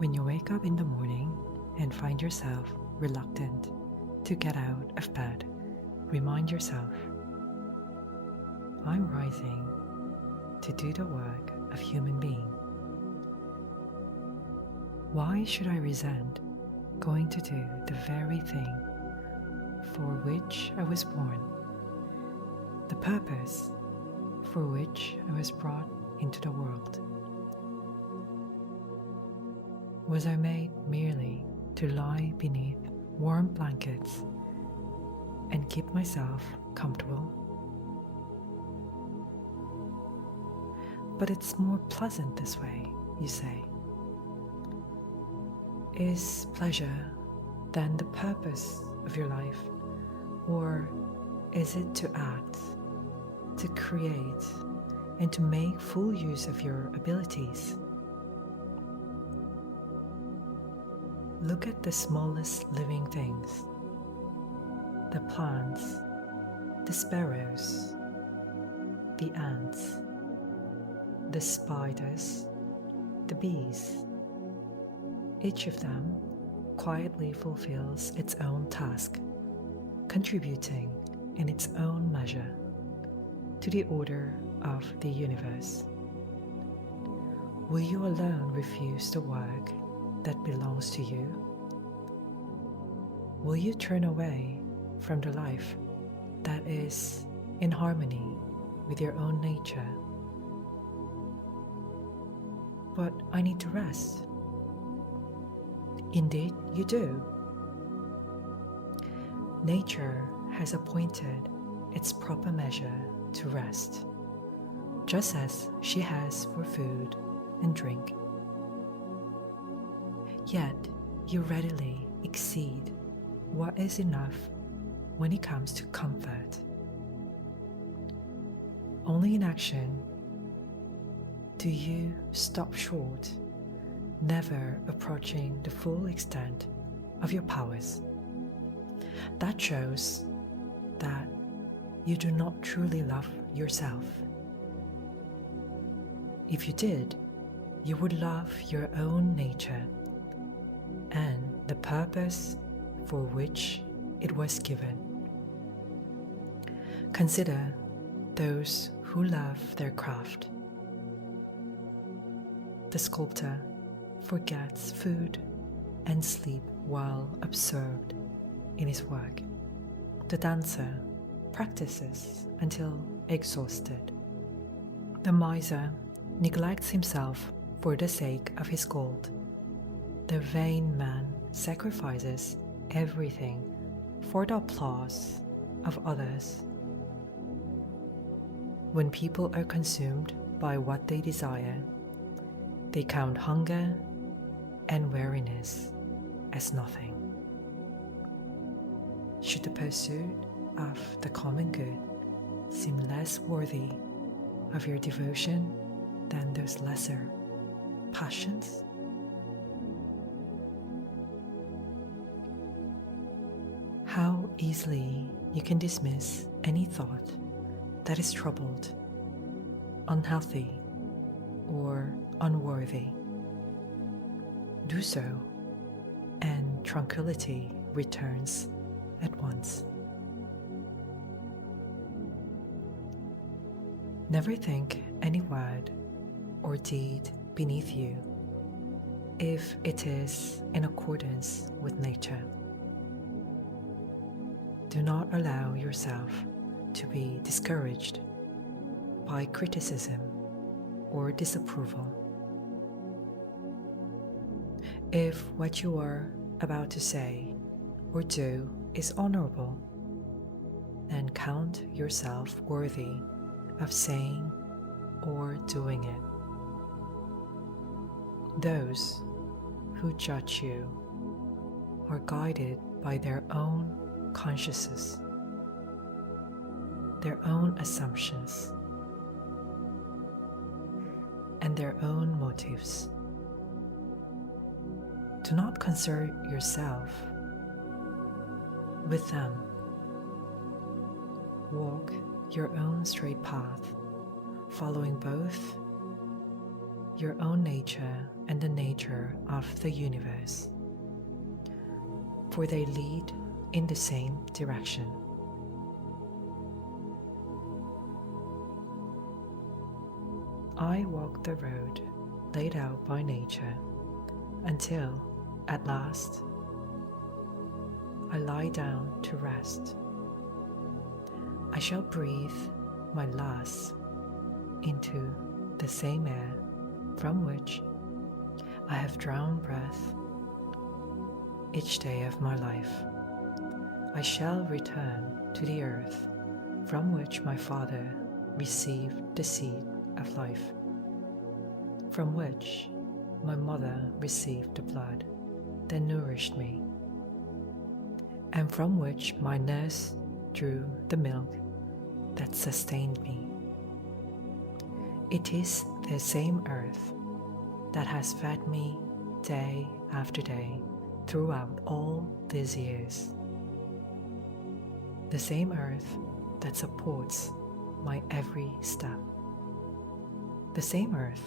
When you wake up in the morning and find yourself reluctant to get out of bed, remind yourself, I'm rising to do the work of human being. Why should I resent going to do the very thing for which I was born, the purpose for which I was brought into the world? Was I made merely to lie beneath warm blankets and keep myself comfortable? But it's more pleasant this way, you say. Is pleasure then the purpose of your life, or is it to act, to create, and to make full use of your abilities? Look at the smallest living things, the plants, the sparrows, the ants, the spiders, the bees. Each of them quietly fulfills its own task, contributing in its own measure to the order of the universe. Will you alone refuse the work that belongs to you? Will you turn away from the life that is in harmony with your own nature? But I need to rest. Indeed, you do. Nature has appointed its proper measure to rest, just as she has for food and drink. Yet you readily exceed what is enough when it comes to comfort. Only in action do you stop short, never approaching the full extent of your powers. That shows that you do not truly love yourself. If you did, you would love your own nature and the purpose for which it was given. Consider those who love their craft. The sculptor forgets food and sleep while absorbed in his work. The dancer practices until exhausted. The miser neglects himself for the sake of his gold. The vain man sacrifices everything for the applause of others. When people are consumed by what they desire, they count hunger and weariness as nothing. Should the pursuit of the common good seem less worthy of your devotion than those lesser passions? How easily you can dismiss any thought that is troubled, unhealthy, or unworthy. Do so, and tranquility returns at once. Never think any word or deed beneath you if it is in accordance with nature. Do not allow yourself to be discouraged by criticism or disapproval. If what you are about to say or do is honorable, then count yourself worthy of saying or doing it. Those who judge you are guided by their own consciences, their own assumptions, and their own motives. Do not concern yourself with them. Walk your own straight path, following both your own nature and the nature of the universe, for they lead in the same direction. I walk the road laid out by nature until, at last, I lie down to rest. I shall breathe my last into the same air from which I have drawn breath each day of my life. I shall return to the earth from which my father received the seed of life, from which my mother received the blood that nourished me, and from which my nurse drew the milk that sustained me. It is the same earth that has fed me day after day throughout all these years. The same earth that supports my every step. The same earth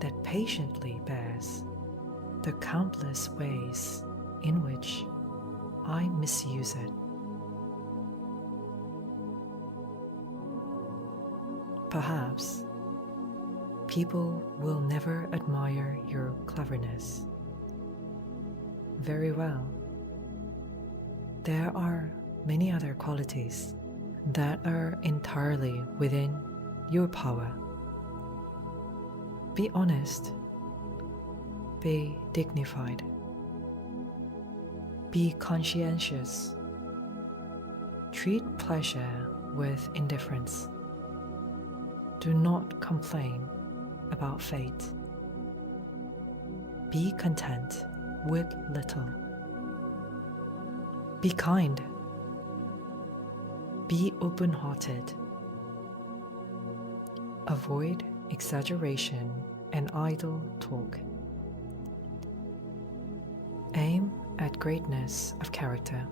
that patiently bears the countless ways in which I misuse it. Perhaps people will never admire your cleverness. Very well. There are many other qualities that are entirely within your power. Be honest. Be dignified. Be conscientious. Treat pleasure with indifference. Do not complain about fate. Be content with little. Be kind. Be open-hearted. Avoid exaggeration and idle talk. Aim at greatness of character.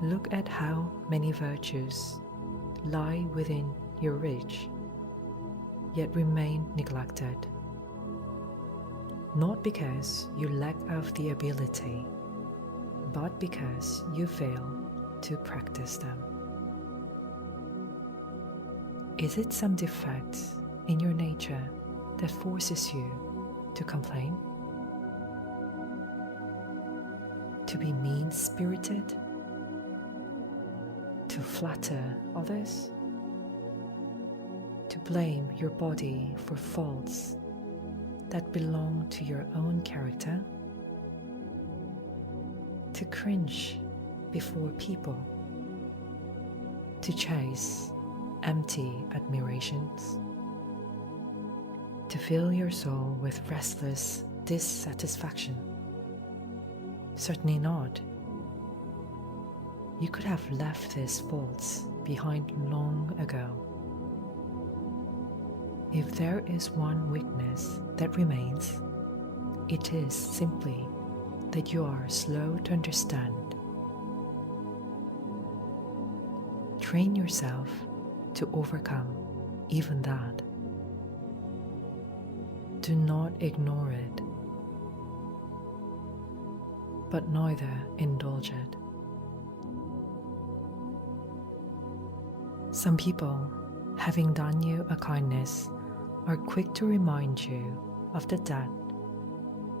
Look at how many virtues lie within your reach, yet remain neglected, not because you lack of the ability, but because you fail to practice them. Is it some defect in your nature that forces you to complain? To be mean-spirited? To flatter others? To blame your body for faults that belong to your own character? To cringe before people? To chase empty admirations? To fill your soul with restless dissatisfaction? Certainly not. You could have left these faults behind long ago. If there is one weakness that remains, it is simply that you are slow to understand. Train yourself to overcome even that. Do not ignore it, but neither indulge it. Some people, having done you a kindness, are quick to remind you of the debt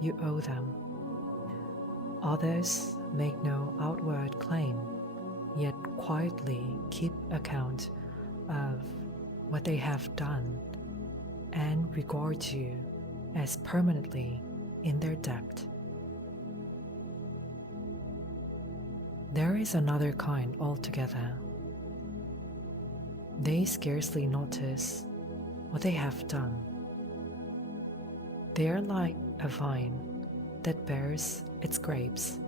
you owe them. Others make no outward claim, yet quietly keep account of what they have done and regard you as permanently in their debt. There is another kind altogether. They scarcely notice what they have done. They are like a vine that bears its grapes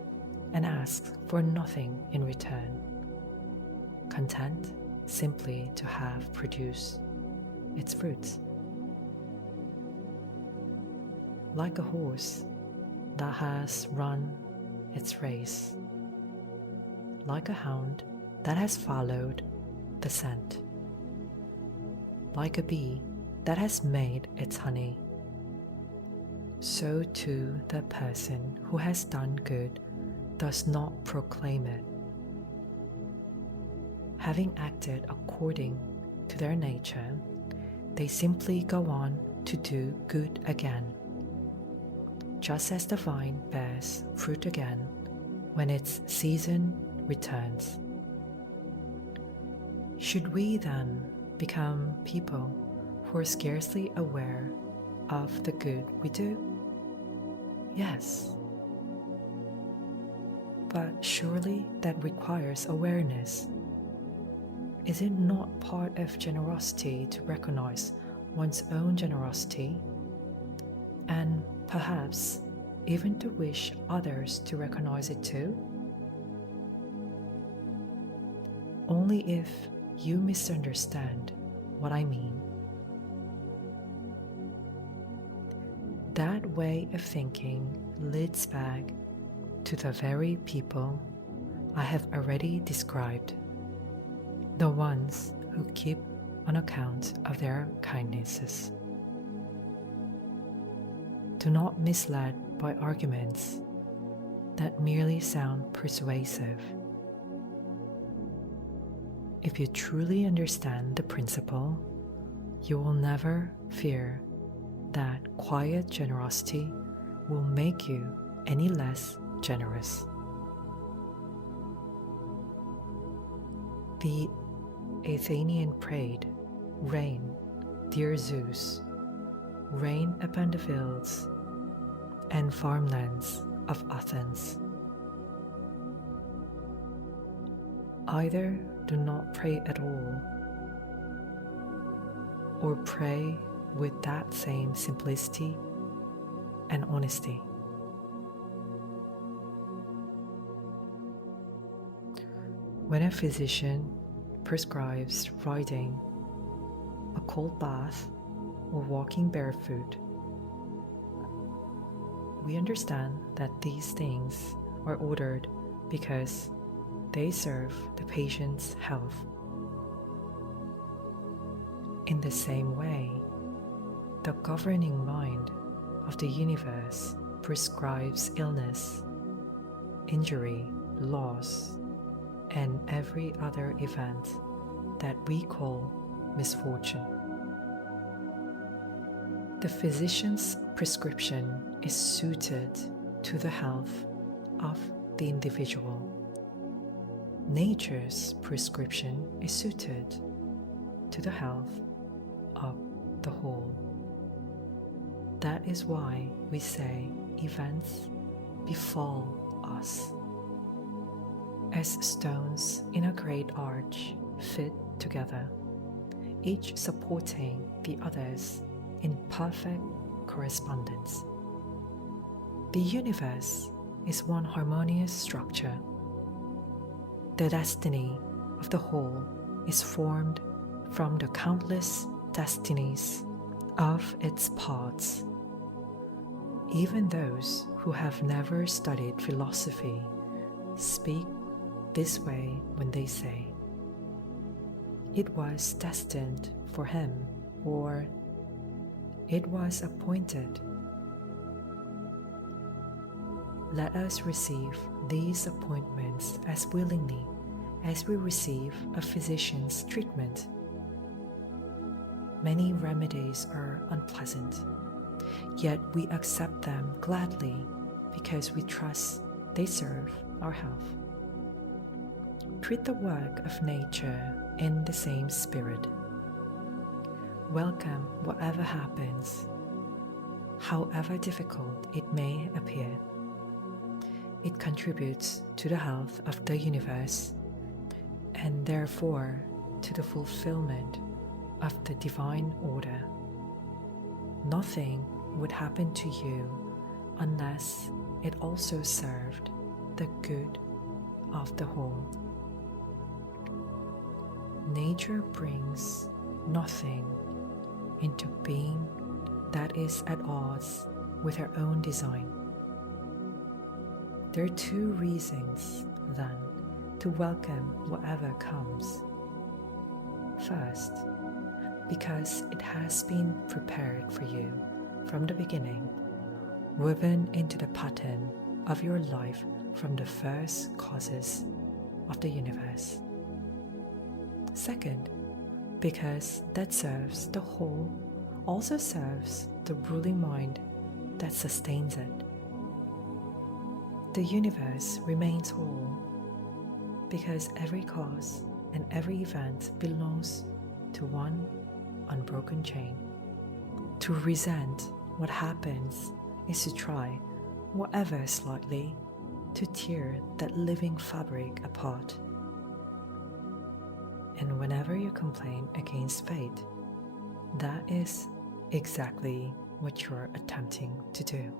and asks for nothing in return, content simply to have produced its fruits. Like a horse that has run its race, like a hound that has followed the scent. like a bee that has made its honey, so too the person who has done good does not proclaim it. Having acted according to their nature, they simply go on to do good again, just as the vine bears fruit again when its season returns. Should we then become people who are scarcely aware of the good we do? Yes. But surely that requires awareness. Is it not part of generosity to recognize one's own generosity, and perhaps even to wish others to recognize it too? Only if you misunderstand what I mean. That way of thinking leads back to the very people I have already described, the ones who keep on account of their kindnesses. Do not be misled by arguments that merely sound persuasive. If you truly understand the principle, you will never fear that quiet generosity will make you any less generous. The Athenian prayed, "Rain, dear Zeus, rain upon the fields and farmlands of Athens." Either do not pray at all, or pray with that same simplicity and honesty. When a physician prescribes riding a cold bath or walking barefoot, we understand that these things are ordered because they serve the patient's health. In the same way, the governing mind of the universe prescribes illness, injury, loss, and every other event that we call misfortune. The physician's prescription is suited to the health of the individual. Nature's prescription is suited to the health of the whole. That is why we say events befall us, as stones in a great arch fit together, each supporting the others in perfect correspondence. The universe is one harmonious structure. The destiny of the whole is formed from the countless destinies of its parts. Even those who have never studied philosophy speak this way when they say, "It was destined for him," or "It was appointed." Let us receive these appointments as willingly as we receive a physician's treatment. Many remedies are unpleasant, yet we accept them gladly because we trust they serve our health. Treat the work of nature in the same spirit. Welcome whatever happens, however difficult it may appear. It contributes to the health of the universe and therefore to the fulfillment of the divine order. Nothing would happen to you unless it also served the good of the whole. Nature brings nothing into being that is at odds with her own design. There are two reasons, then, to welcome whatever comes. First, because it has been prepared for you from the beginning, woven into the pattern of your life from the first causes of the universe. Second, because that serves the whole, also serves the ruling mind that sustains it. The universe remains whole because every cause and every event belongs to one unbroken chain. To resent what happens is to try, whatever slightly, to tear that living fabric apart. And whenever you complain against fate, that is exactly what you're attempting to do.